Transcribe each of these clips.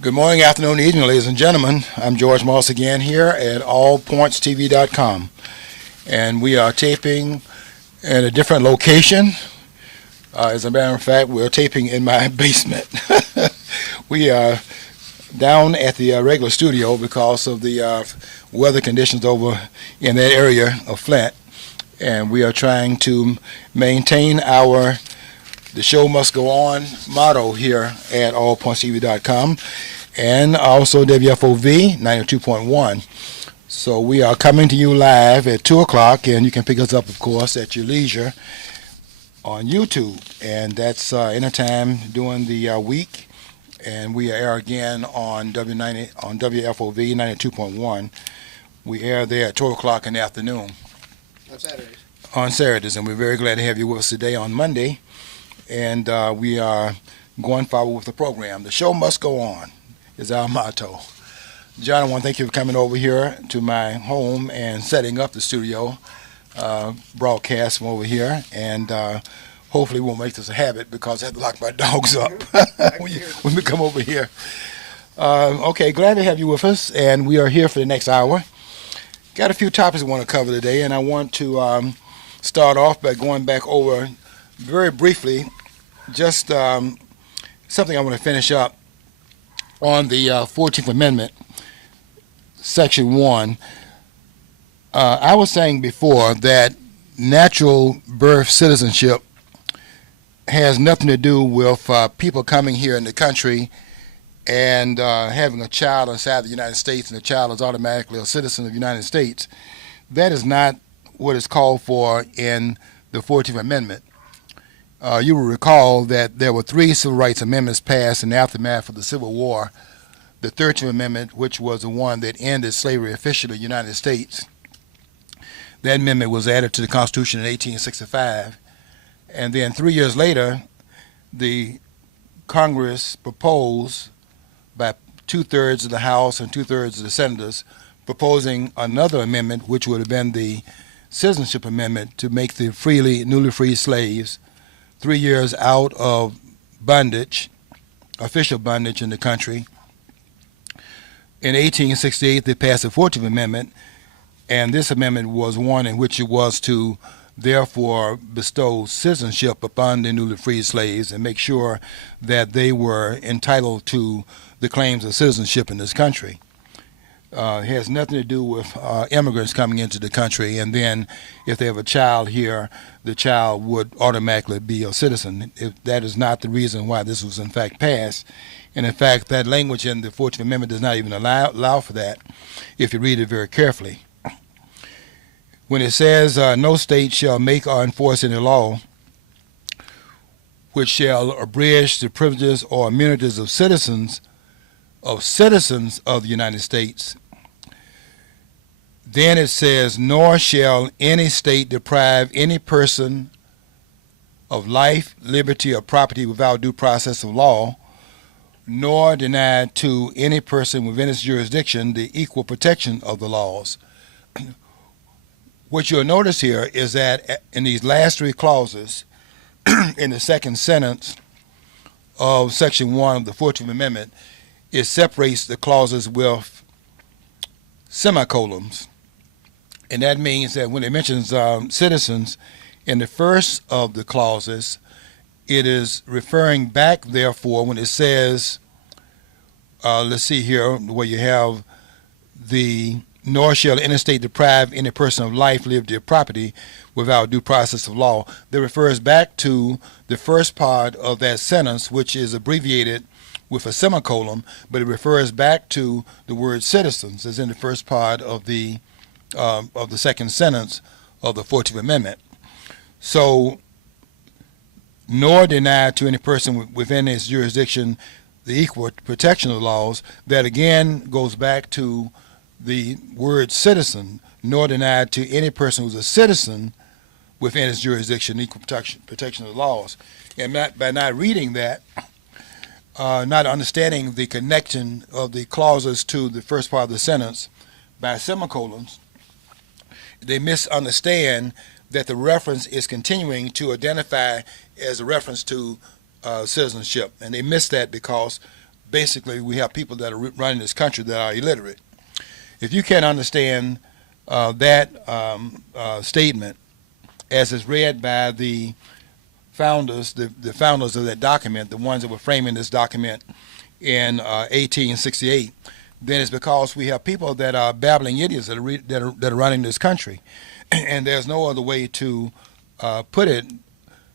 Good morning, afternoon, evening, ladies and gentlemen. I'm George Moss again here at allpointstv.com. And we are taping in a different location. As a matter of fact, we're taping in my basement. We are down at the regular studio because of the weather conditions over in that area of Flint. And we are trying to maintain our "the show must go on" motto here at allpointstv.com and also WFOV 92.1. So we are coming to you live at 2 o'clock, and you can pick us up, of course, at your leisure on YouTube. And that's anytime during the week. And we air again on WFOV 92.1. We air there at 2 o'clock in the afternoon. On Saturdays. On Saturdays, and we're very glad to have you with us today on Monday. And we are going forward with the program. The show must go on is our motto. John, I want to thank you for coming over here to my home and setting up the studio broadcast from over here. And hopefully we'll make this a habit because I have to lock my dogs up when we come over here. Okay, glad to have you with us, and we are here for the next hour. Got a few topics I want to cover today, and I want to start off by going back over very briefly just something I want to finish up on the 14th Amendment, Section 1. I was saying before that natural birth citizenship has nothing to do with people coming here in the country and having a child inside the United States, and the child is automatically a citizen of the United States. That is not what is called for in the 14th Amendment. You will recall that there were three civil rights amendments passed in the aftermath of the Civil War. The 13th Amendment, which was the one that ended slavery officially in the United States, that amendment was added to the Constitution in 1865. And then 3 years later, the Congress proposed, by two-thirds of the House and two-thirds of the senators, proposing another amendment, which would have been the Citizenship Amendment, to make the newly freed slaves 3 years out of bondage, official bondage in the country. In 1868, they passed the 14th Amendment, and this amendment was one in which it was to therefore bestow citizenship upon the newly freed slaves and make sure that they were entitled to the claims of citizenship in this country. It has nothing to do with immigrants coming into the country, and then if they have a child here, the child would automatically be a citizen. That is not the reason why this was in fact passed. And in fact, that language in the 14th Amendment does not even allow for that if you read it very carefully. When it says, no state shall make or enforce any law which shall abridge the privileges or immunities of citizens of the United States, then it says, nor shall any state deprive any person of life, liberty, or property without due process of law, nor deny to any person within its jurisdiction the equal protection of the laws. What you'll notice here is that in these last three clauses, in the second sentence of Section 1 of the 14th Amendment, it separates the clauses with semicolons. And that means that when it mentions citizens, in the first of the clauses, it is referring back, therefore, when it says, let's see here, where you have the nor shall any state deprive any person of life, liberty, or property without due process of law. That refers back to the first part of that sentence, which is abbreviated with a semicolon, but it refers back to the word citizens, as in the first part of the second sentence of the 14th Amendment. So, nor deny to any person within its jurisdiction the equal protection of the laws, that again goes back to the word citizen, nor deny to any person who's a citizen within its jurisdiction equal protection of the laws. And by not reading that, not understanding the connection of the clauses to the first part of the sentence by semicolons, they misunderstand that the reference is continuing to identify as a reference to citizenship. And they miss that because basically we have people that are running this country that are illiterate. If you can't understand that statement as it's read by the founders, the founders of that document, the ones that were framing this document in 1868, then it's because we have people that are babbling idiots that are running this country, and there's no other way to put it.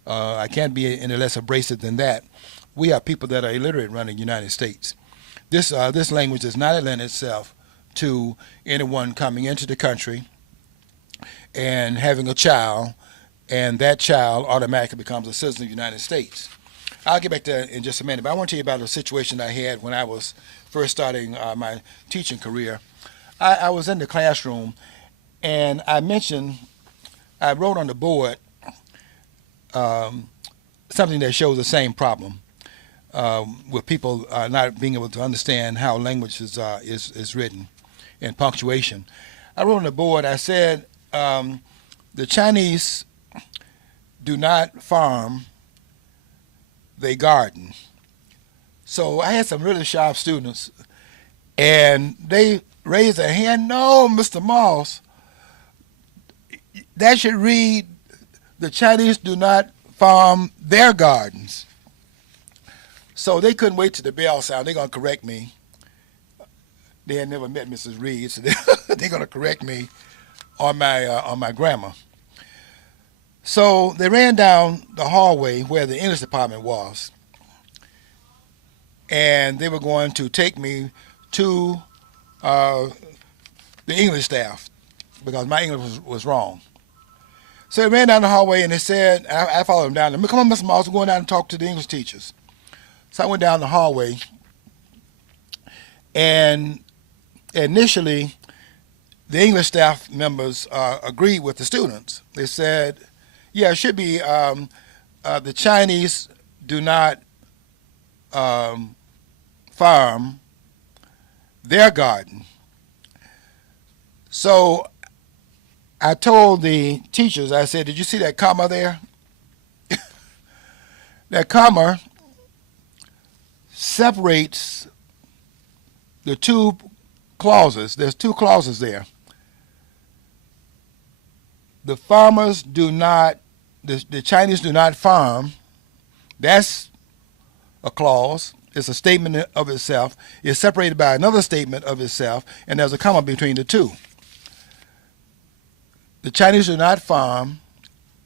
I can't be any less abrasive than that. We have people that are illiterate running the United States. This language does not lend itself to anyone coming into the country and having a child, and that child automatically becomes a citizen of the United States. I'll get back to that in just a minute, but I want to tell you about a situation I had when I was first starting my teaching career. I was in the classroom, and I wrote on the board something that shows the same problem with people not being able to understand how language is written and punctuation. I wrote on the board, I said, the Chinese do not farm, they garden. So I had some really sharp students, and they raised their hand. No, Mr. Moss, that should read, the Chinese do not farm their gardens. So they couldn't wait till the bell sound. They're going to correct me. They had never met Mrs. Reed, so they're going to correct me on my grammar. So they ran down the hallway where the English department was, and they were going to take me to the English staff because my English was wrong. So they ran down the hallway, and they said, I followed them down there, come on, Mr. Moss, we're going down and talk to the English teachers. So I went down the hallway, and initially the English staff members agreed with the students. They said, yeah, it should be the Chinese do not farm their garden. So I told the teachers, I said, did you see that comma there? That comma separates the two clauses. There's two clauses there. The farmers do not, the Chinese do not farm. That's a clause. It's a statement of itself. It's separated by another statement of itself, and there's a comma between the two. The Chinese do not farm,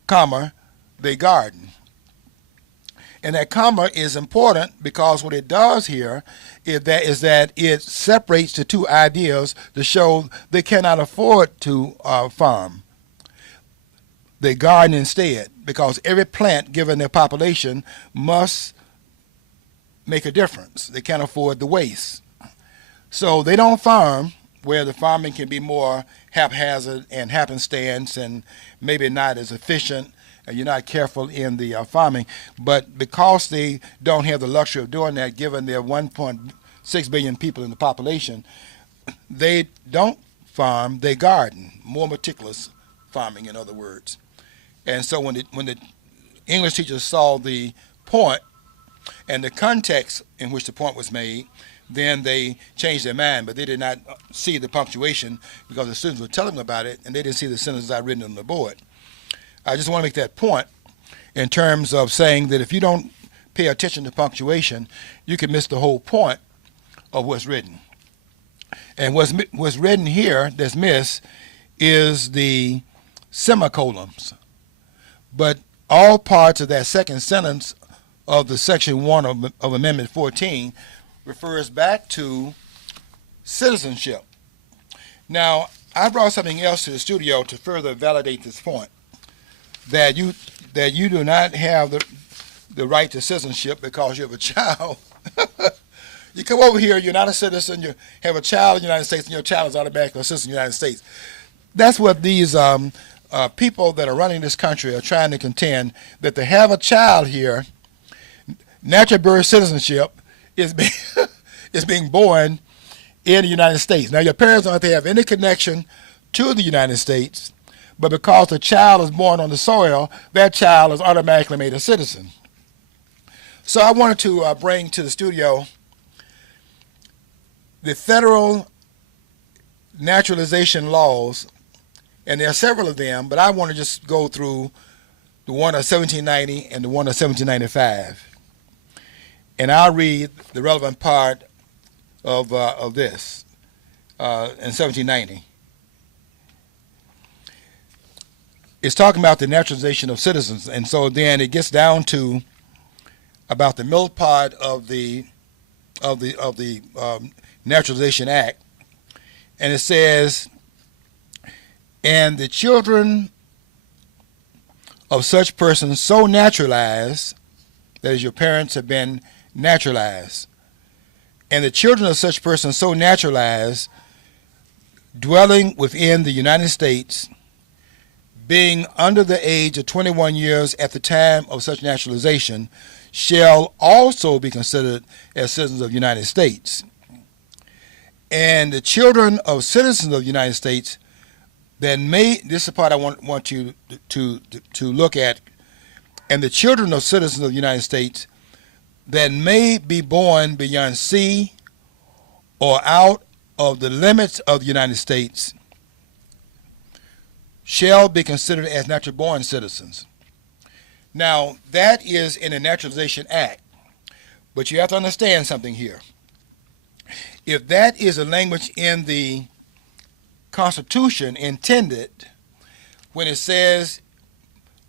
comma, they garden. And that comma is important because what it does here is that it separates the two ideas to show they cannot afford to farm. They garden instead because every plant given their population must make a difference. They can't afford the waste. So they don't farm, where the farming can be more haphazard and happenstance and maybe not as efficient, and you're not careful in the farming. But because they don't have the luxury of doing that, given their 1.6 billion people in the population, they don't farm, they garden. More meticulous farming, in other words. And so when the English teachers saw the point and the context in which the point was made, then they changed their mind, but they did not see the punctuation because the students were telling them about it, and they didn't see the sentences I'd written on the board. I just want to make that point in terms of saying that if you don't pay attention to punctuation, you can miss the whole point of what's written. And what's written here that's missed is the semicolons. But all parts of that second sentence of the section 1 of Amendment 14 refers back to citizenship. Now, I brought something else to the studio to further validate this point, that you do not have the right to citizenship because you have a child. You come over here, you're not a citizen, you have a child in the United States, and your child is automatically a citizen of the United States. That's what these people that are running this country are trying to contend, that to have a child here, natural birth citizenship is being born in the United States. Now, your parents don't have to have any connection to the United States, but because the child is born on the soil, that child is automatically made a citizen. So I wanted to bring to the studio the federal naturalization laws, and there are several of them, but I want to just go through the one of 1790 and the one of 1795. And I'll read the relevant part of this in 1790. It's talking about the naturalization of citizens, and so then it gets down to about the middle part of the Naturalization Act, and it says, "And the children of such persons so naturalized," that is, your parents have been naturalized, "and the children of such persons so naturalized, dwelling within the United States, being under the age of 21 years at the time of such naturalization, shall also be considered as citizens of the United States. And the children of citizens of the United States that may," this is the part I want you to look at, "and the children of citizens of the United States that may be born beyond sea or out of the limits of the United States shall be considered as natural born citizens." Now, that is in the Naturalization Act, but you have to understand something here. If that is a language in the Constitution intended, when it says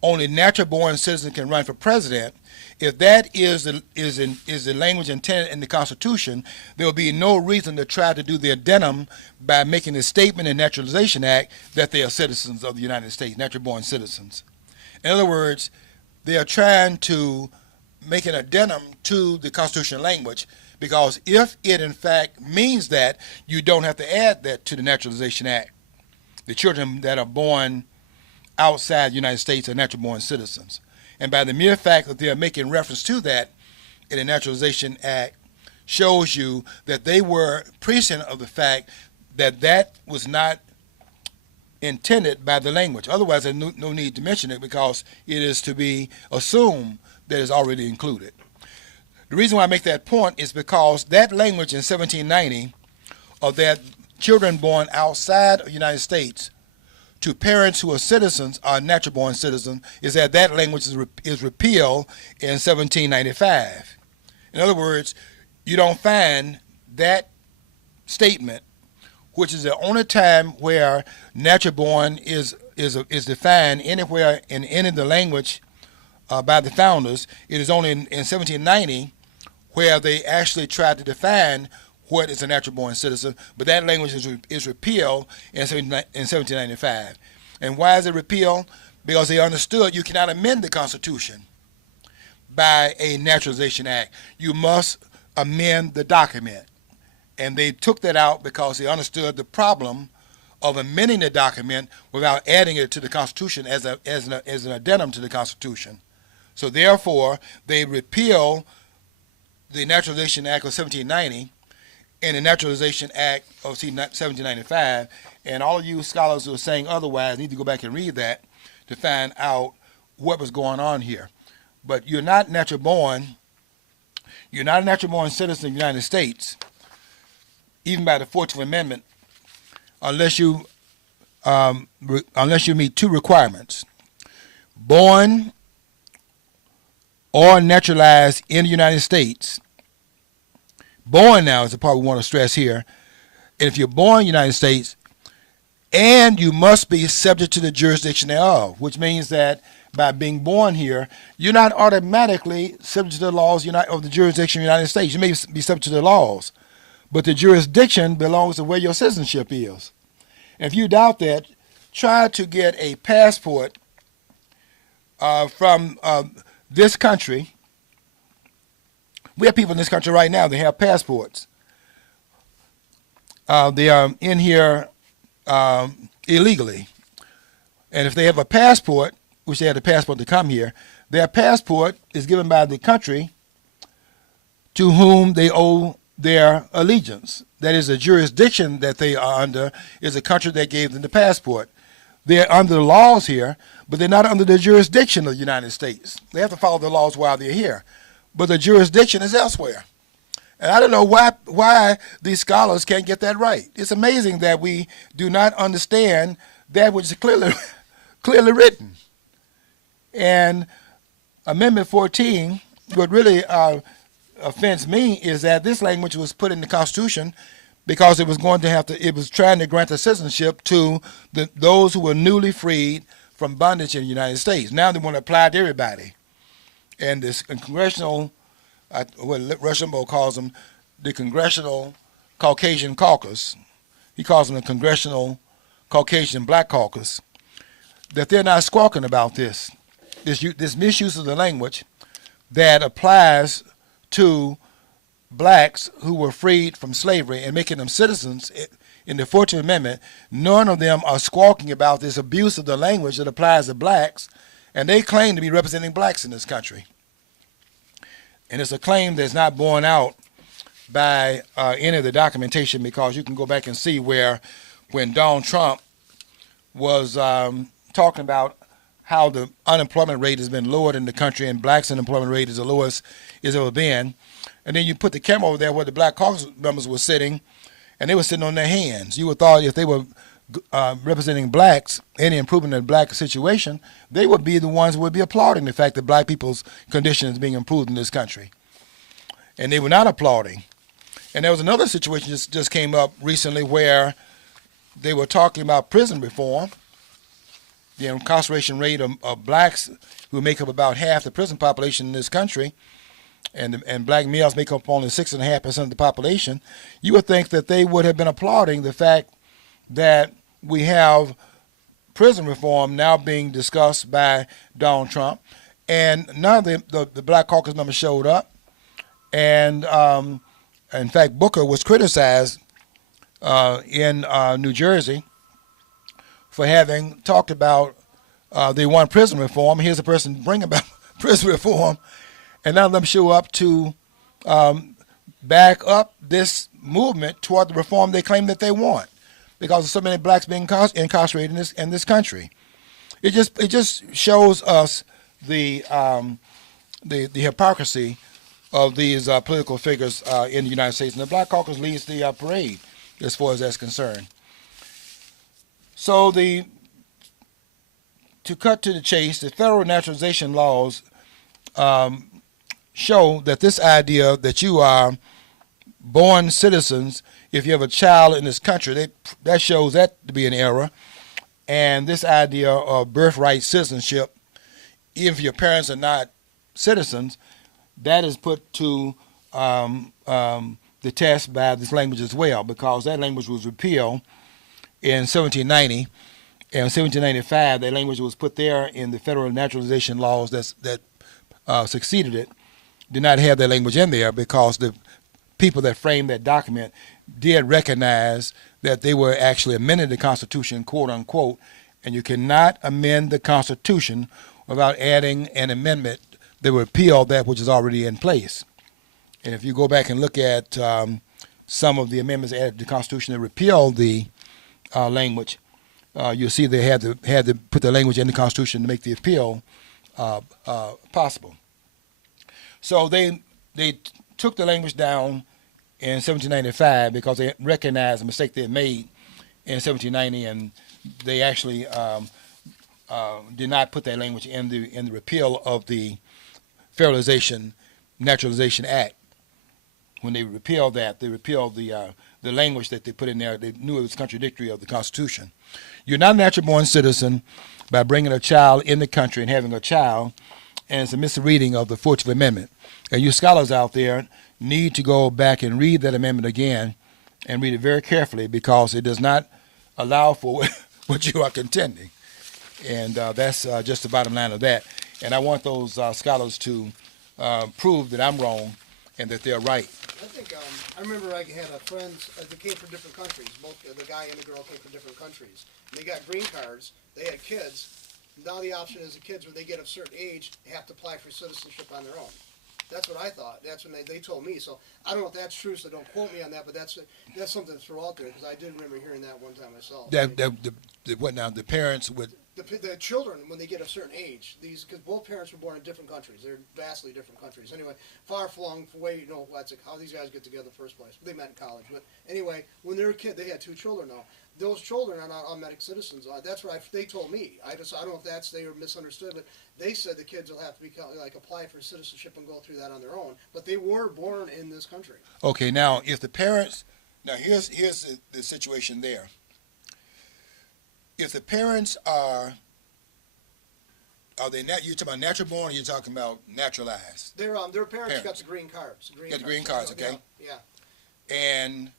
only natural born citizens can run for president, if that is the language intended in the Constitution, there will be no reason to try to do the addendum by making a statement in the Naturalization Act that they are citizens of the United States, natural born citizens. In other words, they are trying to make an addendum to the constitutional language, because if it in fact means that, you don't have to add that to the Naturalization Act. The children that are born outside the United States are natural born citizens. And by the mere fact that they are making reference to that in the Naturalization Act shows you that they were prescient of the fact that that was not intended by the language. Otherwise, there's no need to mention it, because it is to be assumed that it's already included. The reason why I make that point is because that language in 1790 of that children born outside of the United States to parents who are citizens, are natural born citizens, is that language is repealed in 1795. In other words, you don't find that statement, which is the only time where natural born is defined anywhere in any of the language by the founders. It is only in 1790 where they actually tried to define what is a natural born citizen, but that language is repealed in 1795. And why is it repealed? Because they understood you cannot amend the Constitution by a Naturalization Act. You must amend the document. And they took that out because they understood the problem of amending the document without adding it to the Constitution as an addendum to the Constitution. So therefore, they repealed the Naturalization Act of 1790 and the Naturalization Act of 1795, and all of you scholars who are saying otherwise need to go back and read that to find out what was going on here. But you're not natural born. You're not a natural born citizen of the United States, even by the 14th Amendment, unless you meet two requirements: born or naturalized in the United States. Born now is the part we want to stress here. And if you're born in the United States, and you must be subject to the jurisdiction thereof, which means that by being born here, you're not automatically subject to the laws of the jurisdiction of the United States. You may be subject to the laws, but the jurisdiction belongs to where your citizenship is. And if you doubt that, try to get a passport from this country. We have people in this country right now, they have passports. They are in here illegally. And if they have a passport, which they have a passport to come here, their passport is given by the country to whom they owe their allegiance. That is, the jurisdiction that they are under is the country that gave them the passport. They're under the laws here, but they're not under the jurisdiction of the United States. They have to follow the laws while they're here, but the jurisdiction is elsewhere. And I don't know why these scholars can't get that right. It's amazing that we do not understand that which is clearly clearly written. And Amendment 14, what really offends me is that this language was put in the Constitution because it was going to have to. It was trying to grant the citizenship to those who were newly freed from bondage in the United States. Now they want to apply it to everybody. And this congressional, what Rush Limbaugh calls them, the Congressional Caucasian Caucus. He calls them the Congressional Caucasian Black Caucus. That they're not squawking about this misuse of the language that applies to blacks who were freed from slavery and making them citizens in the 14th Amendment. None of them are squawking about this abuse of the language that applies to blacks, and they claim to be representing blacks in this country. And it's a claim that's not borne out by any of the documentation, because you can go back and see where when Donald Trump was talking about how the unemployment rate has been lowered in the country and blacks' unemployment rate is the lowest it's ever been. And then you put the camera over there where the Black Caucus members were sitting, and they were sitting on their hands. You would thought if they were representing blacks, any improvement in the black situation, they would be the ones who would be applauding the fact that black people's condition is being improved in this country. And they were not applauding. And there was another situation just came up recently where they were talking about prison reform. The incarceration rate of blacks, who make up about half the prison population in this country, and black males make up only 6.5% of the population, you would think that they would have been applauding the fact that we have prison reform now being discussed by Donald Trump, and none of the Black Caucus members showed up. And in fact, Booker was criticized in New Jersey for having talked about they want prison reform. Here's a person bringing about prison reform, and none of them show up to back up this movement toward the reform they claim that they want, because of so many blacks being incarcerated in this country. It just shows us the hypocrisy of these political figures in the United States, and the Black Caucus leads the parade as far as that's concerned. So to cut to the chase, the federal naturalization laws show that this idea that you are born citizens if you have a child in this country, that shows that to be an error. And this idea of birthright citizenship, even if your parents are not citizens, that is put to the test by this language as well, because that language was repealed in 1790. In 1795, that language was put there in the federal naturalization laws that succeeded it. Did not have that language in there because the people that framed that document did recognize that they were actually amending the Constitution, quote unquote, and you cannot amend the Constitution without adding an amendment that would repeal that which is already in place. And if you go back and look at some of the amendments added to the Constitution that repealed the language, you'll see they had to put the language in the Constitution to make the appeal possible. So they took the language down in 1795 because they recognized the mistake they had made in 1790, and they actually did not put that language in the repeal of the Federalization Naturalization Act. When they repealed that, they repealed the language that they put in there. They knew it was contradictory of the Constitution. You're not a natural born citizen by bringing a child in the country and having a child, and it's a misreading of the 14th Amendment. And you scholars out there need to go back and read that amendment again and read it very carefully, because it does not allow for what you are contending. And that's just the bottom line of that. And I want those scholars to prove that I'm wrong and that they're right. I think I remember I had friends that came from different countries. Both the guy and the girl came from different countries. And they got green cards. They had kids. Now the option is the kids, when they get of a certain age, have to apply for citizenship on their own. That's what I thought. That's when they told me. So I don't know if that's true, so don't quote me on that, but that's something to throw out there, because I did remember hearing that one time myself. What now? The parents would. The children, when they get a certain age, because both parents were born in different countries. They're vastly different countries. Anyway, far-flung way, that's how these guys get together in the first place. They met in college. But anyway, when they were a kid, they had 2 children now. Those children are not automatic citizens. That's what they told me. I don't know if they were misunderstood, but they said the kids will have to apply for citizenship and go through that on their own. But they were born in this country. Okay, now if the parents, here's the situation there. If the parents are they you're talking about natural born, or you're talking about naturalized? Their parents got the green cards. Got the green cards, okay. Yeah. And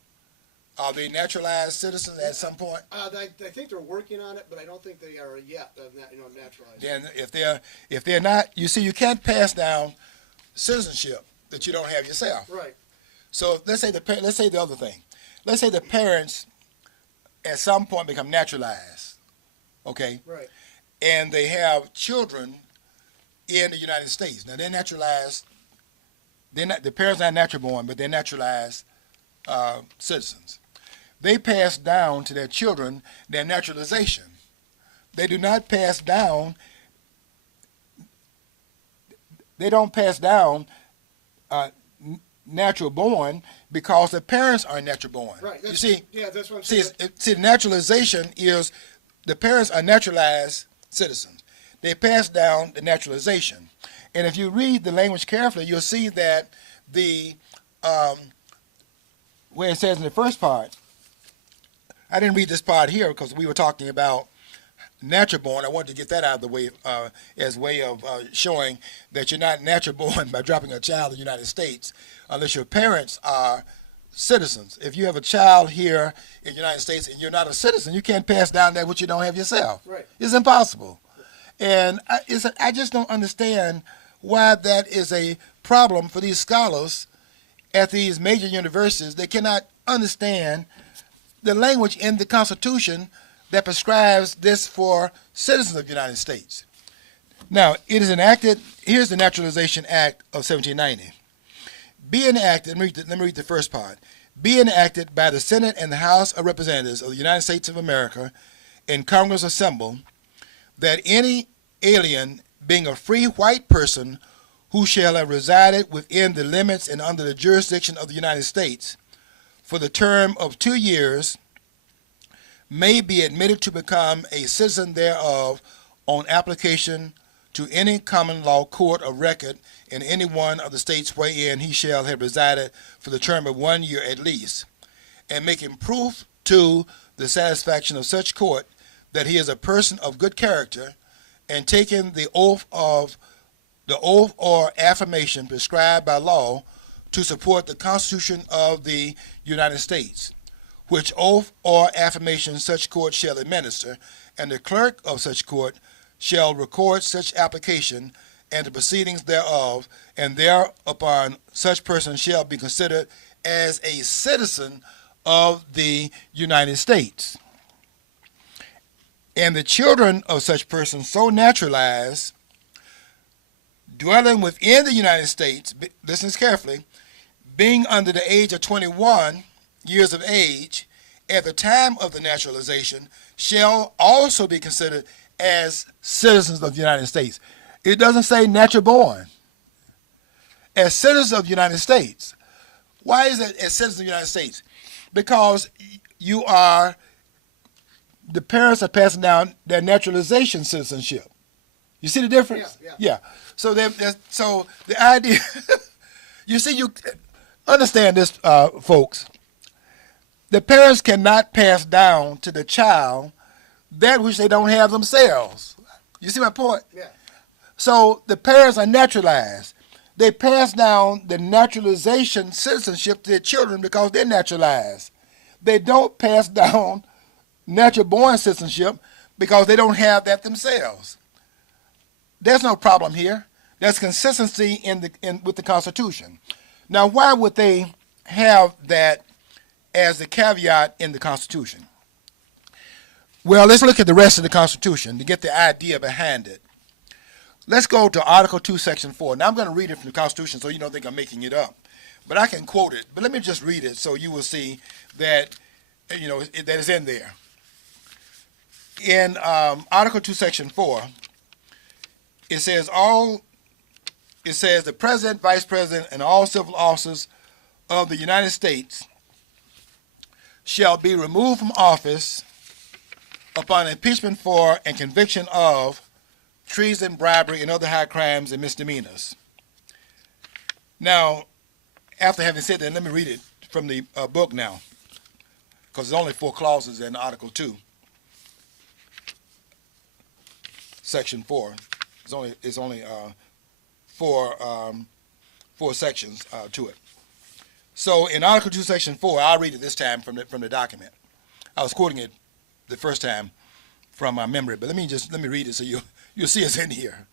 are they naturalized citizens at some point? I think they're working on it, but I don't think they are yet. Naturalized. Then if they're not, you see, you can't pass down citizenship that you don't have yourself. Right. So let's say the other thing. Let's say the parents at some point become naturalized. Okay. Right. And they have children in the United States. Now they're naturalized. The parents are not natural born, but they're naturalized citizens. They pass down to their children their naturalization. They do not pass down. They don't pass down natural born because the parents are natural born. Right. You see? Yeah, that's what I'm saying. See, naturalization is the parents are naturalized citizens. They pass down the naturalization. And if you read the language carefully, you'll see that where it says in the first part, I didn't read this part here because we were talking about natural born. I wanted to get that out of the way as a way of showing that you're not natural born by dropping a child in the United States unless your parents are citizens. If you have a child here in the United States and you're not a citizen, you can't pass down that which you don't have yourself. Right. It's impossible. And I just don't understand why that is a problem for these scholars at these major universities. They cannot understand the language in the Constitution that prescribes this for citizens of the United States. Now, it is enacted, here's the Naturalization Act of 1790. Be enacted, let me read the first part. Be enacted by the Senate and the House of Representatives of the United States of America in Congress assembled, that any alien being a free white person who shall have resided within the limits and under the jurisdiction of the United States for the term of 2 years may be admitted to become a citizen thereof on application to any common law court of record in any one of the states wherein he shall have resided for the term of 1 year at least, and making proof to the satisfaction of such court that he is a person of good character, and taking the oath or affirmation prescribed by law to support the Constitution of the United States, which oath or affirmation such court shall administer, and the clerk of such court shall record such application and the proceedings thereof, and thereupon such person shall be considered as a citizen of the United States. And the children of such persons so naturalized, dwelling within the United States, listen carefully, being under the age of 21 years of age at the time of the naturalization, shall also be considered as citizens of the United States. It doesn't say natural born. As citizens of the United States. Why is it as citizens of the United States? Because the parents are passing down their naturalization citizenship. You see the difference? Yeah. So the idea, you understand this, folks. The parents cannot pass down to the child that which they don't have themselves. You see my point? Yeah. So the parents are naturalized. They pass down the naturalization citizenship to their children because they're naturalized. They don't pass down natural born citizenship because they don't have that themselves. There's no problem here. There's consistency with the Constitution. Now, why would they have that as the caveat in the Constitution? Well, let's look at the rest of the Constitution to get the idea behind it. Let's go to Article 2, Section 4. Now I'm going to read it from the Constitution so you don't think I'm making it up. But I can quote it. But let me just read it so you will see that, that it's in there. In Article 2, Section 4, it says the President, Vice President, and all civil officers of the United States shall be removed from office upon impeachment for and conviction of treason, bribery, and other high crimes and misdemeanors. Now, after having said that, let me read it from the book now, because there's only 4 clauses in Article 2, Section 4. It's only 4 sections to it. So in Article 2, Section 4, I'll read it this time from the document. I was quoting it the first time from my memory, but let me read it so you'll see it's in here.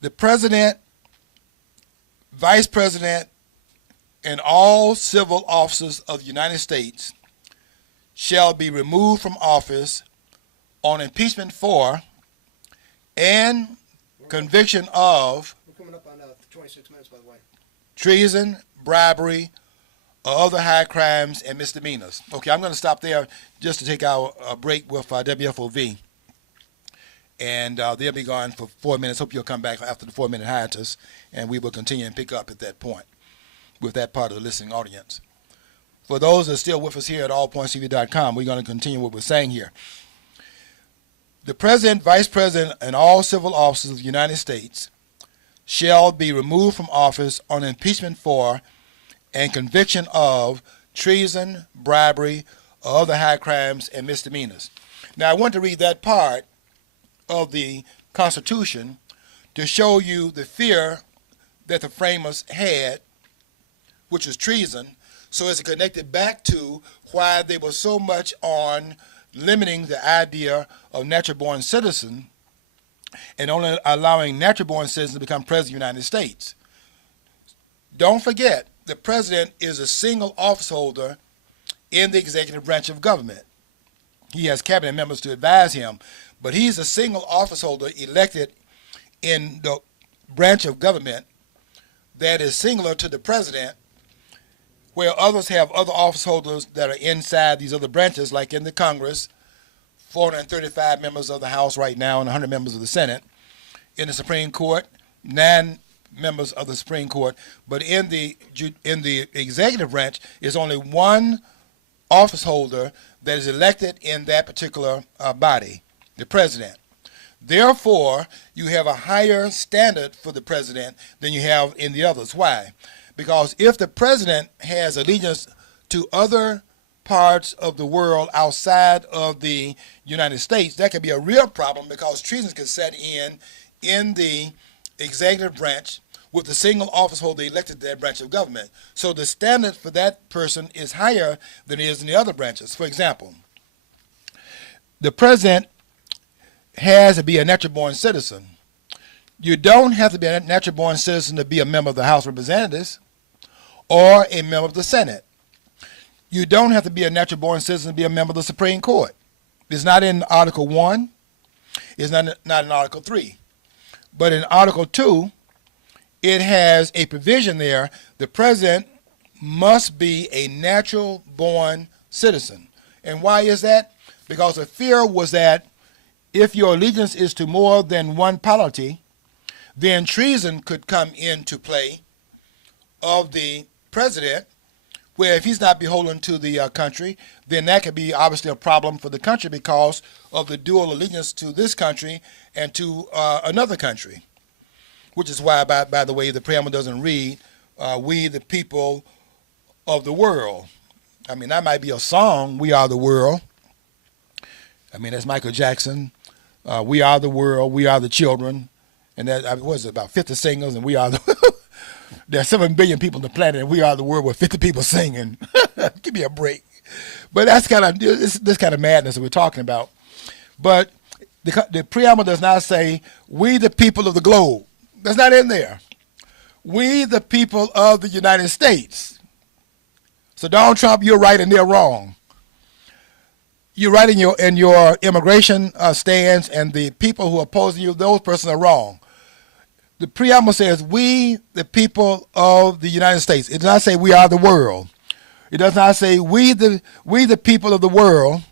The President, Vice President, and all civil officers of the United States shall be removed from office on impeachment for and conviction of We're coming up on 26 minutes, by the way. treason, bribery, or other high crimes and misdemeanors. Okay, I'm going to stop there just to take our break with WFOV. And they'll be gone for 4 minutes. Hope you'll come back after the 4-minute hiatus, and we will continue and pick up at that point with that part of the listening audience. For those that are still with us here at allpointstv.com, we're going to continue what we're saying here. The President, Vice President, and all civil officers of the United States shall be removed from office on impeachment for and conviction of treason, bribery, or other high crimes and misdemeanors. Now, I want to read that part of the Constitution to show you the fear that the framers had, which was treason, so as to connect it back to why they were so much on limiting the idea of natural-born citizen and only allowing natural-born citizens to become president of the United States. Don't forget, the president is a single office holder in the executive branch of government. He has cabinet members to advise him, but he's a single office holder elected in the branch of government that is singular to the president, where others have other office holders that are inside these other branches, like in the Congress, 435 members of the House right now and 100 members of the Senate. In the Supreme Court, 9 members of the Supreme Court. But in the executive branch is only one office holder that is elected in that particular body, the president. Therefore, you have a higher standard for the president than you have in the others. Why? Because if the president has allegiance to other parts of the world outside of the United States, that could be a real problem, because treason can set in the executive branch with the single office holder elected to that branch of government. So the standard for that person is higher than it is in the other branches. For example, the president has to be a natural-born citizen. You don't have to be a natural-born citizen to be a member of the House of Representatives or a member of the Senate. You don't have to be a natural-born citizen to be a member of the Supreme Court. It's not in Article 1. It's not in Article 3. But in Article 2, it has a provision there. The president must be a natural-born citizen. And why is that? Because the fear was that if your allegiance is to more than one polity, then treason could come into play of the president, where if he's not beholden to the country, then that could be obviously a problem for the country because of the dual allegiance to this country and to another country, which is why, by the way, the preamble doesn't read, we the people of the world. I mean, that might be a song, We Are the World. I mean, that's Michael Jackson. We are the world, we are the children. And that was about 50 singers, and we are the there are 7 billion people on the planet, and we are the world with 50 people singing. Give me a break. But that's kind of this kind of madness that we're talking about. But the preamble does not say, we the people of the globe. That's not in there. We the people of the United States. So Donald Trump, you're right and they're wrong. you're right in your immigration stance, and the people who are opposing you, those persons are wrong. The preamble says, "We, the people of the United States." It does not say we are the world. It does not say we the people of the world,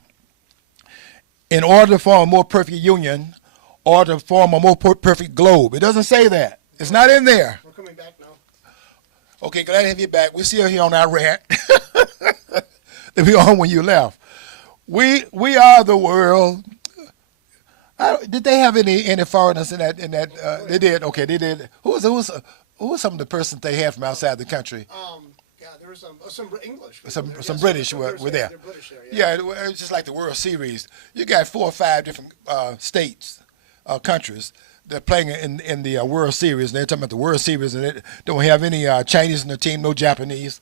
in order to form a more perfect union, or to form a more perfect globe. It doesn't say that. It's not in there. We're coming back now. Okay, glad to have you back. We're still here on our rant that we on when you left. We are the world. Did they have any foreigners in that? They did. Okay, they did. Who was some of the persons they had from outside the country? Yeah, there was some English. Some British were there. They're British there, Yeah, it was just like the World Series. You got 4 or 5 different states, countries that are playing in the World Series. And they're talking about the World Series, and they don't have any Chinese in the team, no Japanese,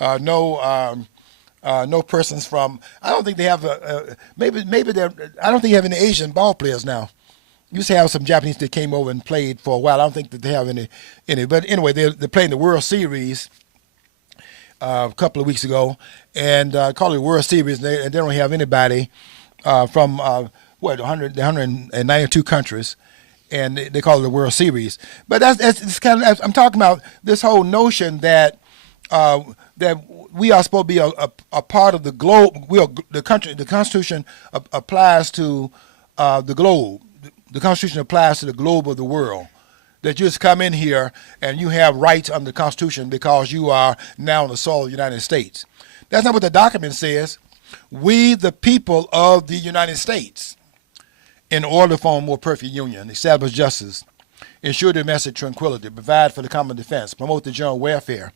no persons from. I don't think they have maybe they're. I don't think they have any Asian ball players now. Used to have some Japanese that came over and played for a while. I don't think that they have any. But anyway, they're playing the World Series a couple of weeks ago, and call it World Series. And they don't have anybody from 192 countries, and they call it the World Series. But that's kind of, I'm talking about this whole notion that that we are supposed to be a part of the globe. We are the country. The Constitution applies to the globe. The Constitution applies to the globe of the world. That you just come in here and you have rights under the Constitution because you are now on the soil of the United States. That's not what the document says. We, the people of the United States, in order to form a more perfect union, establish justice, ensure domestic tranquility, provide for the common defense, promote the general welfare,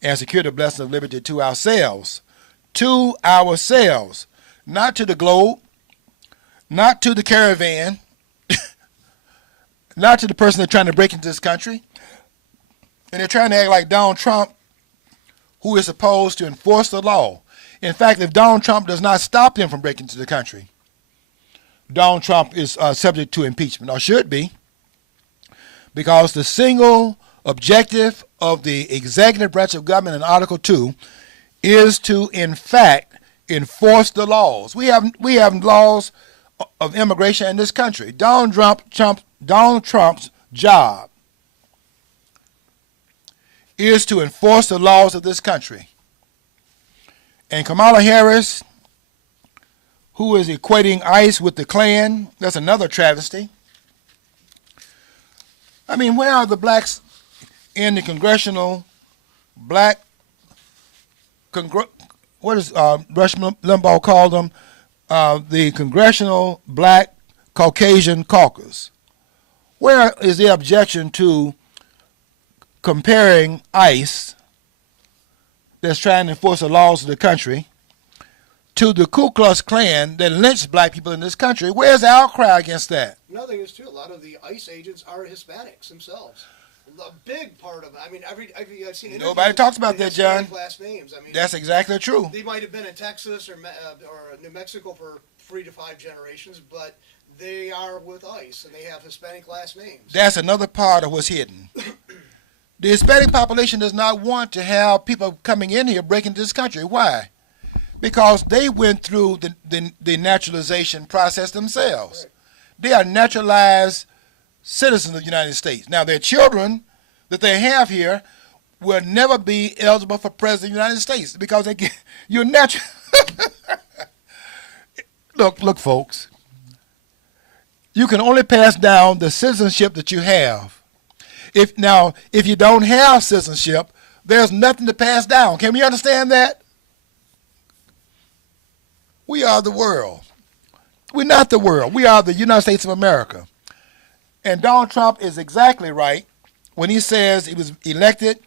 and secure the blessing of liberty to ourselves. To ourselves, not to the globe, not to the caravan, not to the person that's trying to break into this country. And they're trying to act like Donald Trump, who is supposed to enforce the law. In fact, if Donald Trump does not stop them from breaking into the country, Donald Trump is subject to impeachment, or should be, because the single objective of the executive branch of government in Article 2 is to, in fact, enforce the laws. We have laws of immigration in this country. Donald Trump's job is to enforce the laws of this country. And Kamala Harris, who is equating ICE with the Klan, that's another travesty. I mean, where are the blacks in the congressional black, what does Rush Limbaugh call them? The Congressional Black Caucasian Caucus. Where is the objection to comparing ICE, that's trying to enforce the laws of the country, to the Ku Klux Klan that lynched black people in this country? Where's the outcry against that? Another thing is, too, a lot of the ICE agents are Hispanics themselves. A big part of it. I mean, I've seen interviews. Nobody talks about that, John. Last names. I mean, that's exactly true. They might have been in Texas or New Mexico for 3 to 5 generations, but they are with ICE, and they have Hispanic last names. That's another part of what's hidden. The Hispanic population does not want to have people coming in here breaking into this country. Why? Because they went through the naturalization process themselves. Right. They are naturalized citizens of the United States. Now, their children that they have here will never be eligible for president of the United States because you're natural. Look, folks. You can only pass down the citizenship that you have. If you don't have citizenship, there's nothing to pass down. Can we understand that? We are the world. We're not the world. We are the United States of America. And Donald Trump is exactly right when he says he was elected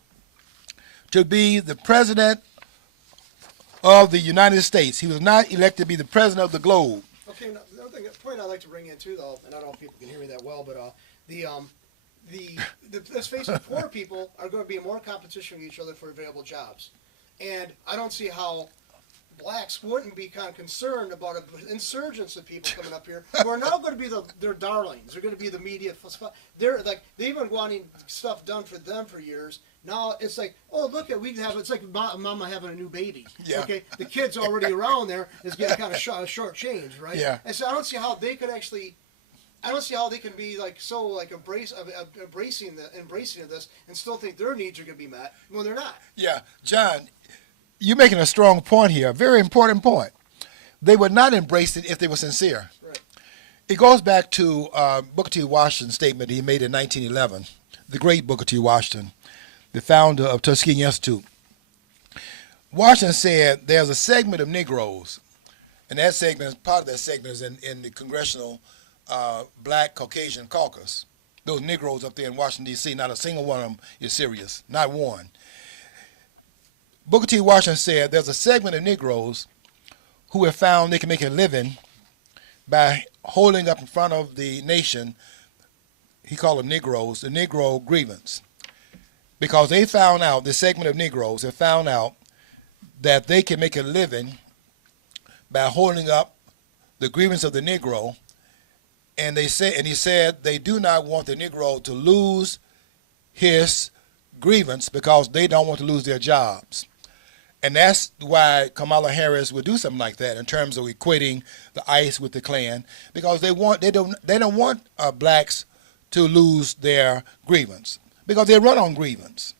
to be the president of the United States. He was not elected to be the president of the globe. Okay, the other point I'd like to bring in too, though, and I don't know if people can hear me that well, but let's face it, poor people are going to be in more competition with each other for available jobs. And I don't see how blacks wouldn't be kind of concerned about an insurgents of people coming up here who are now going to be their darlings. They're going to be the media. They're like they've been wanting stuff done for them for years. Now it's like, oh look at we have. It's like mama having a new baby. Yeah. Okay, the kid's already around there is getting kind of short change, right? Yeah. And so I don't see how they could actually. I don't see how they can be like so like embracing of this and still think their needs are going to be met when they're not. Yeah, John, you're making a strong point here, a very important point. They would not embrace it if they were sincere. Right. It goes back to Booker T. Washington's statement he made in 1911, the great Booker T. Washington, the founder of Tuskegee Institute. Washington said there's a segment of Negroes, and that segment, part of that segment is in the Congressional Black Caucasian Caucus. Those Negroes up there in Washington, D.C., not a single one of them is serious, not one. Booker T. Washington said there's a segment of Negroes who have found they can make a living by holding up in front of the nation, he called them Negroes, the Negro grievance. Because they found out, this segment of Negroes have found out that they can make a living by holding up the grievance of the Negro. And he said they do not want the Negro to lose his grievance because they don't want to lose their jobs. And that's why Kamala Harris would do something like that in terms of equating the ICE with the Klan, because they don't want blacks to lose their grievance because they run on grievance.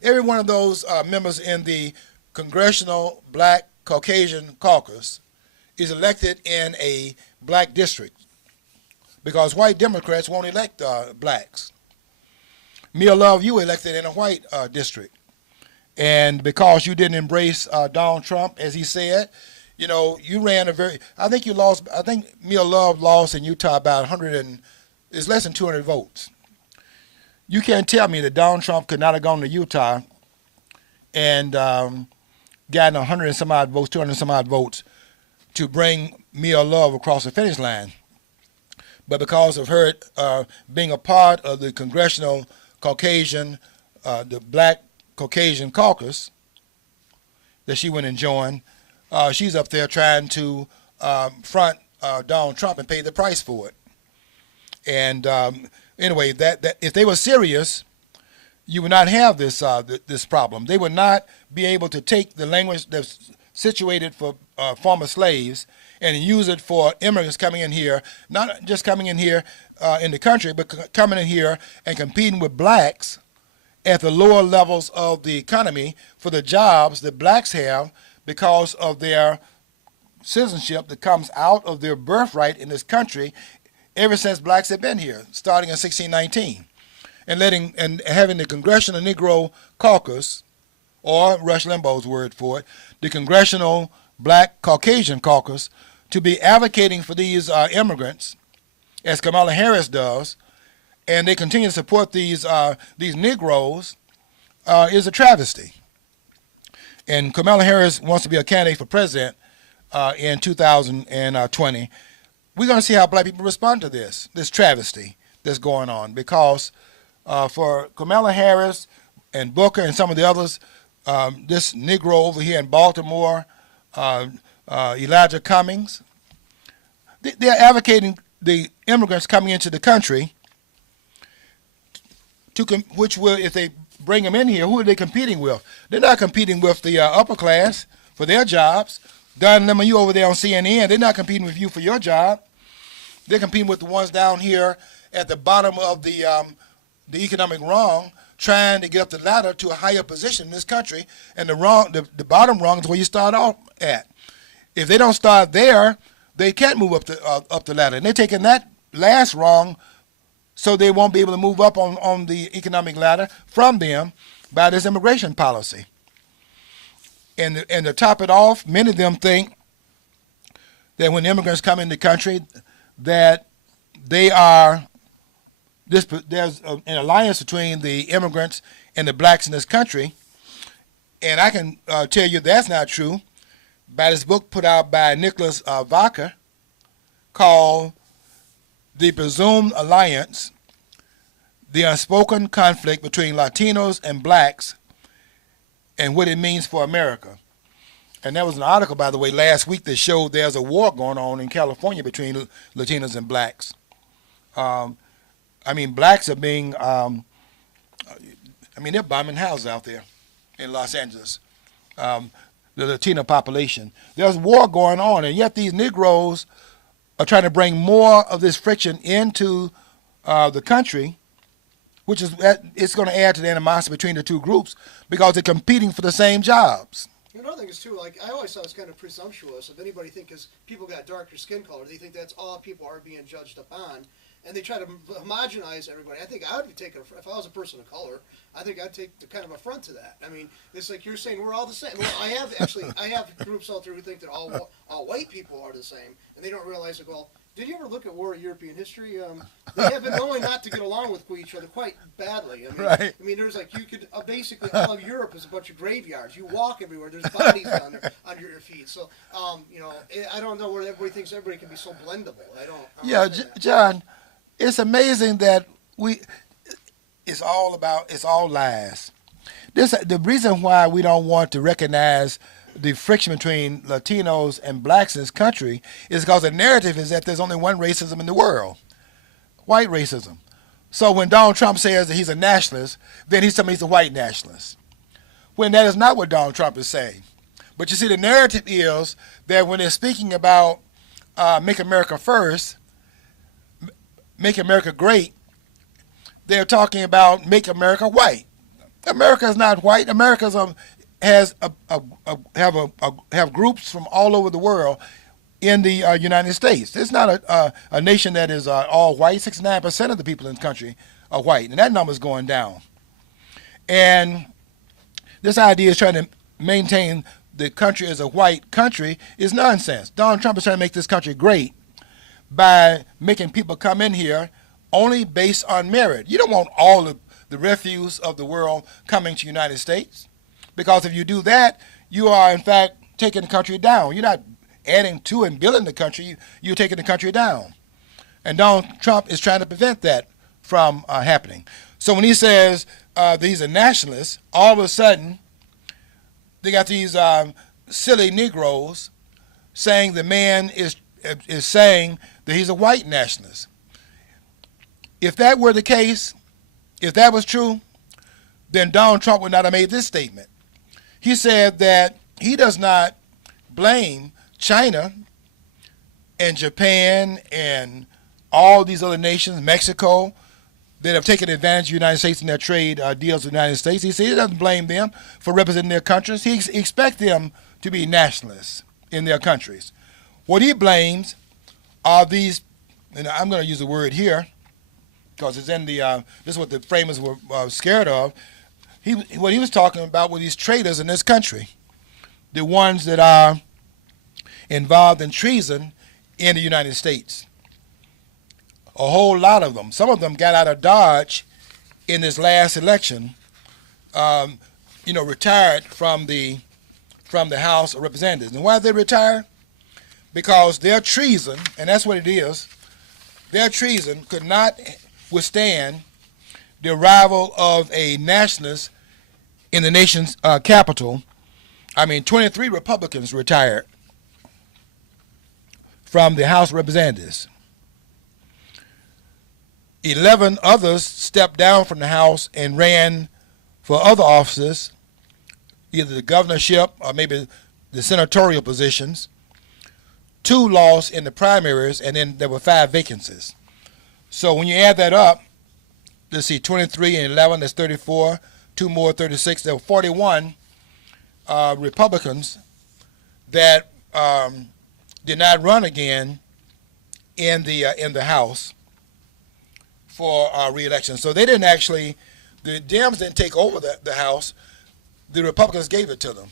Every one of those members in the Congressional Black Caucasian Caucus is elected in a black district because white Democrats won't elect blacks. Mia Love, you were elected in a white district. And because you didn't embrace Donald Trump, as he said, you know, you ran I think Mia Love lost in Utah about it's less than 200 votes. You can't tell me that Donald Trump could not have gone to Utah and gotten 100 and some odd votes, 200 and some odd votes to bring Mia Love across the finish line. But because of her being a part of the Congressional Caucasian, the Black Caucasian Caucus that she went and joined, she's up there trying to front Donald Trump and pay the price for it. And anyway, that if they were serious, you would not have this this problem. They would not be able to take the language that's situated for former slaves and use it for immigrants coming in here, not just coming in here in the country, but coming in here and competing with blacks at the lower levels of the economy for the jobs that blacks have because of their citizenship that comes out of their birthright in this country ever since blacks have been here, starting in 1619, and having the Congressional Negro Caucus, or Rush Limbaugh's word for it, the Congressional Black Caucasian Caucus, to be advocating for these immigrants, as Kamala Harris does, and they continue to support these Negroes, is a travesty. And Kamala Harris wants to be a candidate for president in 2020. We're going to see how black people respond to this travesty that's going on, because for Kamala Harris and Booker and some of the others, this Negro over here in Baltimore, Elijah Cummings, they're advocating the immigrants coming into the country, which will, if they bring them in here, who are they competing with? They're not competing with the upper class for their jobs. Don Lemon, you over there on CNN, they're not competing with you for your job. They're competing with the ones down here at the bottom of the economic rung, trying to get up the ladder to a higher position in this country. And the bottom rung is where you start off at. If they don't start there, they can't move up the ladder. And they're taking that last rung so they won't be able to move up on the economic ladder from them by this immigration policy. And to top it off, many of them think that when immigrants come in the country, that there's an alliance between the immigrants and the blacks in this country. And I can tell you that's not true by this book put out by Nicholas Vaca called The Presumed Alliance, The Unspoken Conflict Between Latinos and Blacks and What It Means for America. And there was an article, by the way, last week that showed there's a war going on in California between Latinos and blacks. Um, I mean, blacks are being, they're bombing houses out there in Los Angeles. Um, the Latino population. There's war going on, and yet these Negroes are trying to bring more of this friction into the country, which is it's going to add to the animosity between the two groups because they're competing for the same jobs. Another thing is too, like I always thought it was kind of presumptuous. If anybody thinks people got darker skin color, they think that's all people are being judged upon, and they try to homogenize everybody. I think I would take it if I was a person of color. I think I'd take the kind of affront to that. I mean, it's like you're saying we're all the same. Well, I have groups out there who think that all white people are the same, and they don't realize that. Well, did you ever look at War of European history? They have been knowing not to get along with each other quite badly. I mean, Right. I mean, there's like you could basically all of Europe is a bunch of graveyards. You walk everywhere. There's bodies under your feet. So, I don't know where everybody thinks everybody can be so blendable. I don't Yeah, understand that. John, it's amazing that it's all lies. The reason why we don't want to recognize the friction between Latinos and blacks in this country is because the narrative is that there's only one racism in the world, white racism. So when Donald Trump says that he's a nationalist, then he's telling me he's a white nationalist, when that is not what Donald Trump is saying. But you see, the narrative is that when they're speaking about Make America First, Make America Great, they're talking about Make America White. America is not white. America have groups from all over the world in the United States. It's not a nation that is all white. 69% of the people in the country are white, and that number is going down. And this idea is trying to maintain the country as a white country is nonsense. Donald Trump is trying to make this country great by making people come in here only based on merit. You don't want all the refuse of the world coming to the United States, because if you do that, you are in fact taking the country down. You're not adding to and building the country, you're taking the country down. And Donald Trump is trying to prevent that from happening. So when he says these are nationalists, all of a sudden they got these silly Negroes saying the man is saying that he's a white nationalist. If that were the case, if that was true, then Donald Trump would not have made this statement. He said that he does not blame China and Japan and all these other nations, Mexico, that have taken advantage of the United States in their trade deals with the United States. He said he doesn't blame them for representing their countries. He expects them to be nationalists in their countries. What he blames are these, and I'm going to use the word here because it's in the, this is what the framers were scared of. What he was talking about were these traitors in this country, the ones that are involved in treason in the United States. A whole lot of them. Some of them got out of Dodge in this last election, retired from the House of Representatives. And why did they retire? Because their treason, and that's what it is, their treason could not withstand the arrival of a nationalist in the nation's capital. 23 Republicans retired from the House of Representatives. 11 others stepped down from the House and ran for other offices, either the governorship or maybe the senatorial positions. 2 lost in the primaries, and then there were 5 vacancies. So when you add that up, let's see, 23 and 11, that's 34, 2 more, 36. There were 41 Republicans that did not run again in the House for re-election. So they didn't actually, the Dems didn't take over the House. The Republicans gave it to them.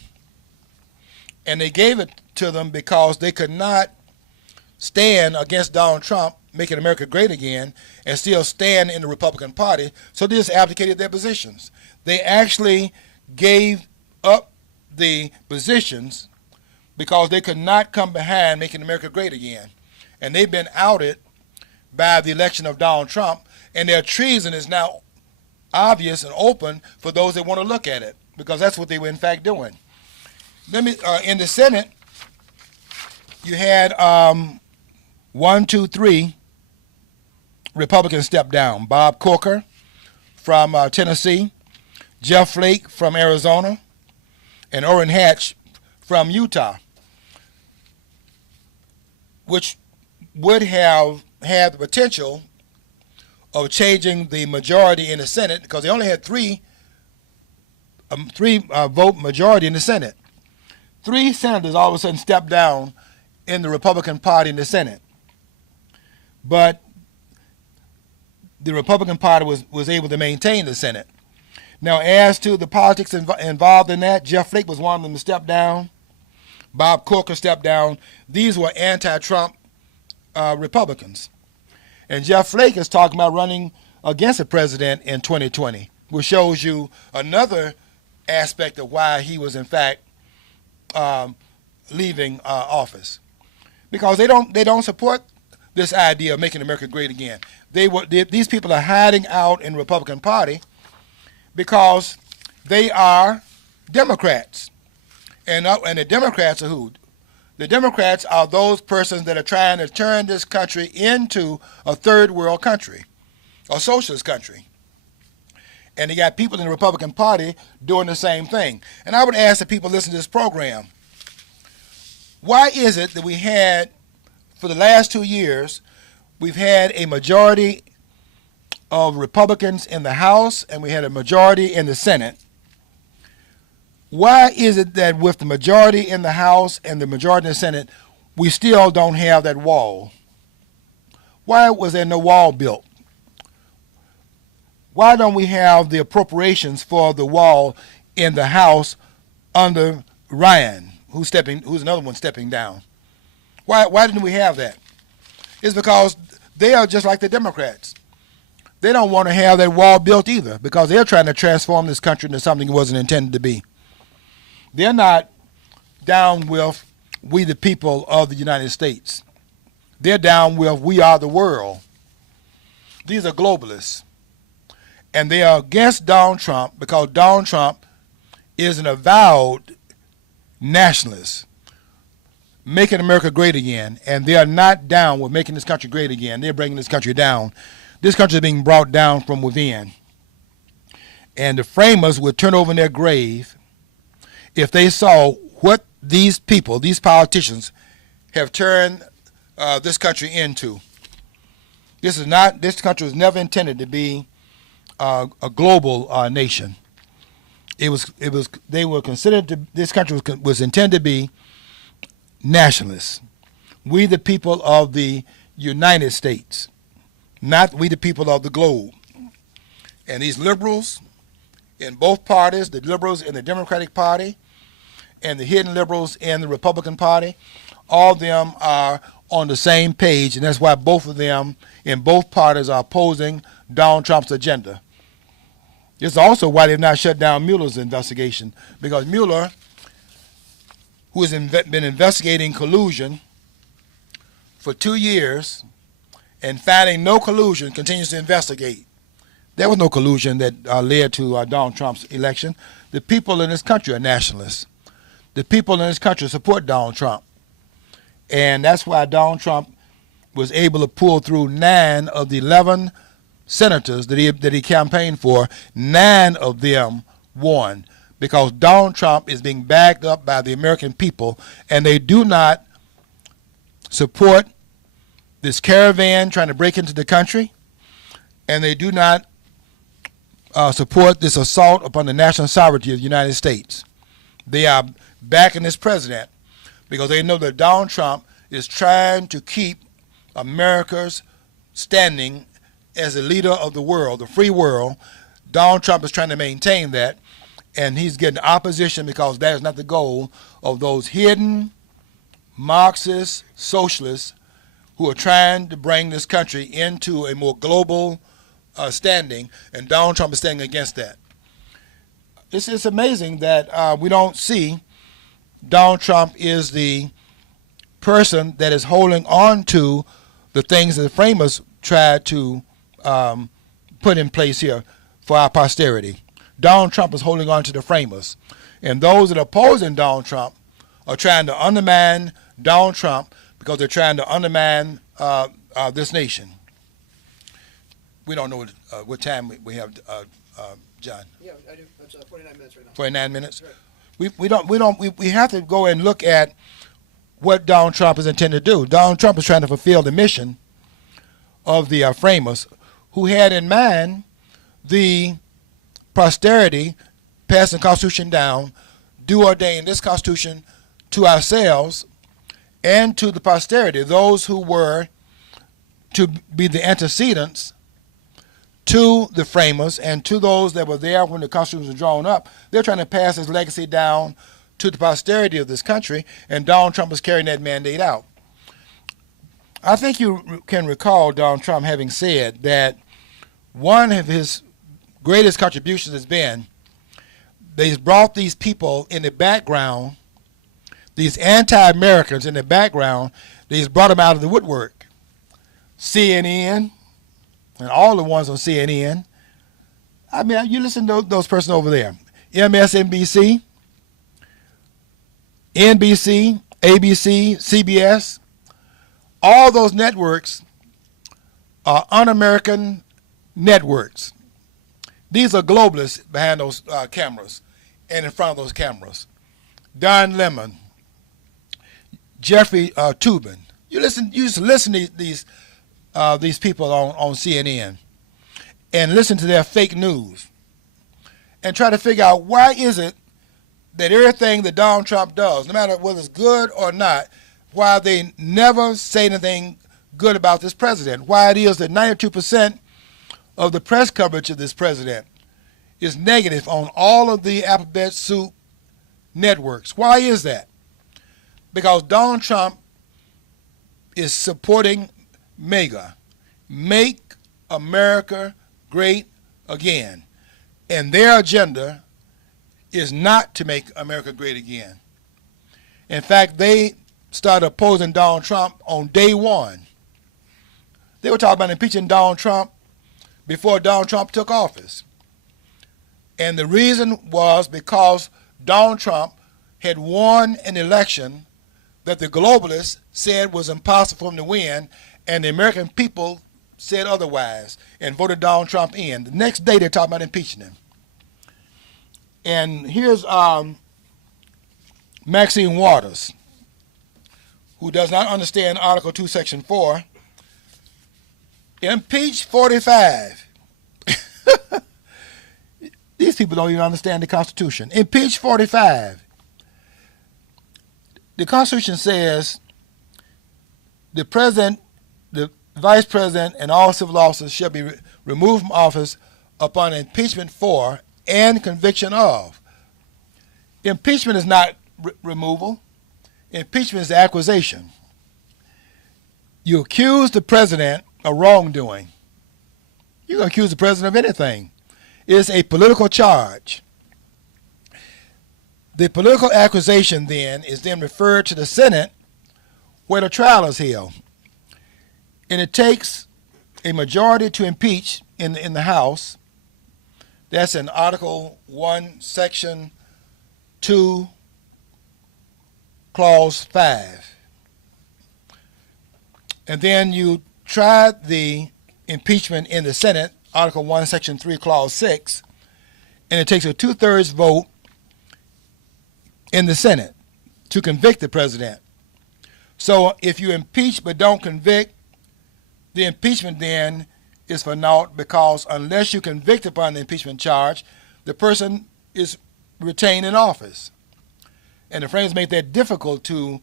And they gave it to them because they could not stand against Donald Trump making America great again and still stand in the Republican Party. So they just abdicated their positions. They actually gave up the positions because they could not come behind making America great again. And they've been outed by the election of Donald Trump, and their treason is now obvious and open for those that want to look at it, because that's what they were in fact doing. In the Senate, you had 3 Republicans step down. Bob Corker from Tennessee, Jeff Flake from Arizona, and Orrin Hatch from Utah, which would have had the potential of changing the majority in the Senate, because they only had three vote majority in the Senate. 3 senators all of a sudden stepped down in the Republican Party in the Senate. But the Republican Party was able to maintain the Senate. Now, as to the politics involved in that, Jeff Flake was one of them to step down. Bob Corker stepped down. These were anti-Trump Republicans. And Jeff Flake is talking about running against the president in 2020, which shows you another aspect of why he was, in fact, leaving office. Because they don't support this idea of making America great again. These people are hiding out in the Republican Party because they are Democrats. And the Democrats are who? The Democrats are those persons that are trying to turn this country into a third world country, a socialist country. And you got people in the Republican Party doing the same thing. And I would ask the people listening to this program, why is it that we had, for the last 2 years, we've had a majority of Republicans in the House and we had a majority in the Senate? Why is it that with the majority in the House and the majority in the Senate, we still don't have that wall? Why was there no wall built? Why don't we have the appropriations for the wall in the House under Ryan, who's another one stepping down? Why didn't we have that? It's because they are just like the Democrats. They don't want to have that wall built either, because they're trying to transform this country into something it wasn't intended to be. They're not down with we the people of the United States. They're down with we are the world. These are globalists. And they are against Donald Trump because Donald Trump is an avowed nationalist, making America great again. And they are not down with making this country great again. They're bringing this country down. This country is being brought down from within. And the framers would turn over in their grave if they saw what these people, these politicians, have turned this country into. This country was never intended to be a global nation. They were considered this country was intended to be nationalists. We the people of the United States, not we the people of the globe. And these liberals in both parties, the liberals in the Democratic Party and the hidden liberals in the Republican Party, all of them are on the same page, and that's why both of them in both parties are opposing Donald Trump's agenda. This is also why they've not shut down Mueller's investigation, because Mueller, who has been investigating collusion for 2 years and finding no collusion, continues to investigate. There was no collusion that led to Donald Trump's election. The people in this country are nationalists. The people in this country support Donald Trump. And that's why Donald Trump was able to pull through 9 of the 11 senators that he campaigned for. 9 of them won, because Donald Trump is being backed up by the American people, and they do not support this caravan trying to break into the country, and they do not support this assault upon the national sovereignty of the United States. They are backing this president because they know that Donald Trump is trying to keep America's standing as a leader of the world, the free world. Donald Trump is trying to maintain that, and he's getting opposition because that is not the goal of those hidden Marxist socialists who are trying to bring this country into a more global standing, and Donald Trump is standing against that. It's amazing that we don't see Donald Trump is the person that is holding on to the things that the framers tried to put in place here for our posterity. Donald Trump is holding on to the framers. And those that are opposing Donald Trump are trying to undermine Donald Trump because they're trying to undermine this nation. We don't know what time we have, John. Yeah, I do. It's 49 minutes right now. 49 minutes. Right. We have to go and look at what Donald Trump is intended to do. Donald Trump is trying to fulfill the mission of the framers, who had in mind the posterity, passing the Constitution down, do ordain this Constitution to ourselves and to the posterity, those who were to be the antecedents to the framers and to those that were there when the Constitution was drawn up. They're trying to pass this legacy down to the posterity of this country, and Donald Trump is carrying that mandate out. I think you can recall Donald Trump having said that one of his greatest contributions has been that he's brought these people in the background, these anti-Americans in the background, that he's brought them out of the woodwork. CNN and all the ones on CNN. I mean, you listen to those persons over there. MSNBC, NBC, ABC, CBS, all those networks are un-American networks. These are globalists behind those cameras and in front of those cameras. Don Lemon, Jeffrey Toobin. You used to listen to these people on CNN and listen to their fake news and try to figure out why is it that everything that Donald Trump does, no matter whether it's good or not, why they never say anything good about this president, why it is that 92% of the press coverage of this president is negative on all of the alphabet soup networks. Why is that? Because Donald Trump is supporting MAGA, Make America Great Again. And their agenda is not to make America great again. In fact, they started opposing Donald Trump on day one. They were talking about impeaching Donald Trump before Donald Trump took office. And the reason was because Donald Trump had won an election that the globalists said was impossible for him to win, and the American people said otherwise and voted Donald Trump in. The next day they're talking about impeaching him. And here's Maxine Waters, who does not understand Article 2, Section 4. Impeach 45. These people don't even understand the Constitution. Impeach 45. The Constitution says the president, the vice president, and all civil officers shall be removed from office upon impeachment for and conviction of. Impeachment is not removal. Impeachment is accusation. You accuse the president of wrongdoing. You can accuse the president of anything. It's a political charge. The political accusation then is then referred to the Senate where the trial is held. And it takes a majority to impeach in the House. That's in Article 1, Section 2, Clause 5. And then you try the impeachment in the Senate, Article 1, Section 3, Clause 6, and it takes a 2/3 vote in the Senate to convict the president. So if you impeach but don't convict, the impeachment then is for naught, because unless you convict upon the impeachment charge, the person is retained in office. And the framers make that difficult to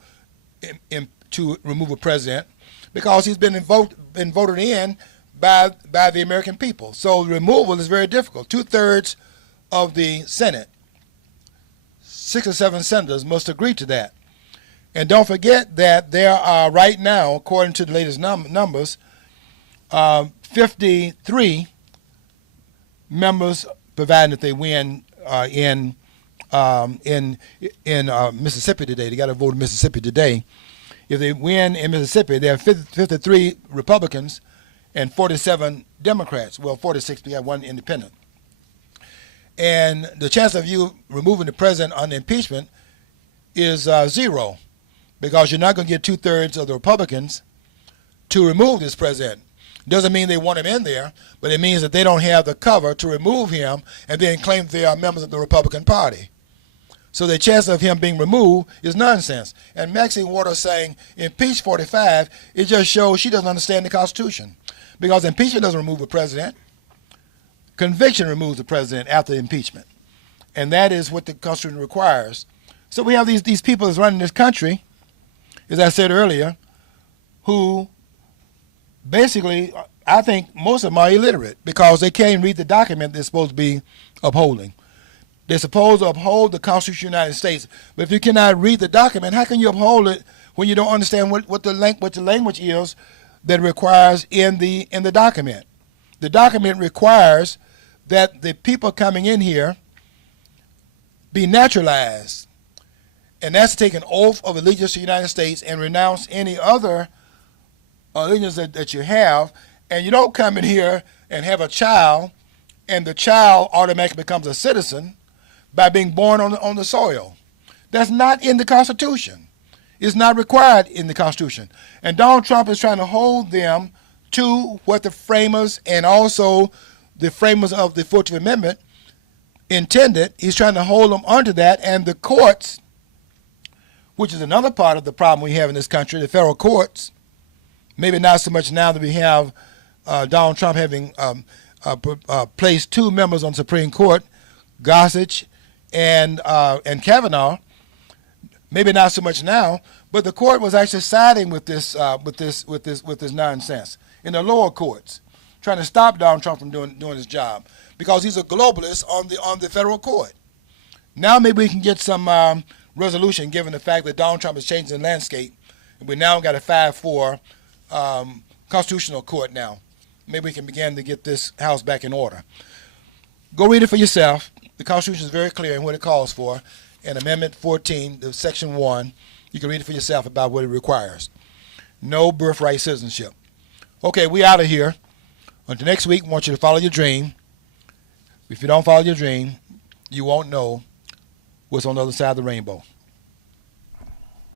remove a president because he's been voted in by the American people. So removal is very difficult. 2/3 of the Senate, 6 or 7 senators, must agree to that. And don't forget that there are right now, according to the latest numbers, 53 members, providing that they win in Mississippi today. They got to vote in Mississippi today. If they win in Mississippi, there are 53 Republicans and 47 Democrats. Well, 46, we have one independent. And the chance of you removing the president on impeachment is zero, because you're not going to get 2/3 of the Republicans to remove this president. Doesn't mean they want him in there, but it means that they don't have the cover to remove him and then claim they are members of the Republican Party. So the chance of him being removed is nonsense. And Maxine Waters saying impeach 45, it just shows she doesn't understand the Constitution. Because impeachment doesn't remove the president. Conviction removes the president after impeachment. And that is what the Constitution requires. So we have these people that's running this country, as I said earlier, who basically, I think most of them are illiterate because they can't read the document they're supposed to be upholding. They're supposed to uphold the Constitution of the United States. But if you cannot read the document, how can you uphold it when you don't understand what the language is that it requires in the document? The document requires that the people coming in here be naturalized. And that's take an oath of allegiance to the United States and renounce any other allegiance that you have. And you don't come in here and have a child and the child automatically becomes a citizen by being born on the soil. That's not in the Constitution. It's not required in the Constitution. And Donald Trump is trying to hold them to what the framers and also the framers of the 14th Amendment intended. He's trying to hold them onto that, and the courts, which is another part of the problem we have in this country, the federal courts, maybe not so much now that we have Donald Trump having placed 2 members on the Supreme Court, Gorsuch and Kavanaugh. Maybe not so much now, but the court was actually siding with this nonsense in the lower courts, trying to stop Donald Trump from doing his job because he's a globalist on the federal court. Now maybe we can get some resolution given the fact that Donald Trump is changing the landscape. We now got a 5-4 constitutional court now. Maybe we can begin to get this house back in order. Go read it for yourself. The Constitution is very clear in what it calls for. In Amendment 14, the Section 1, you can read it for yourself about what it requires. No birthright citizenship. Okay, we out of here. Until next week, I want you to follow your dream. If you don't follow your dream, you won't know what's on the other side of the rainbow.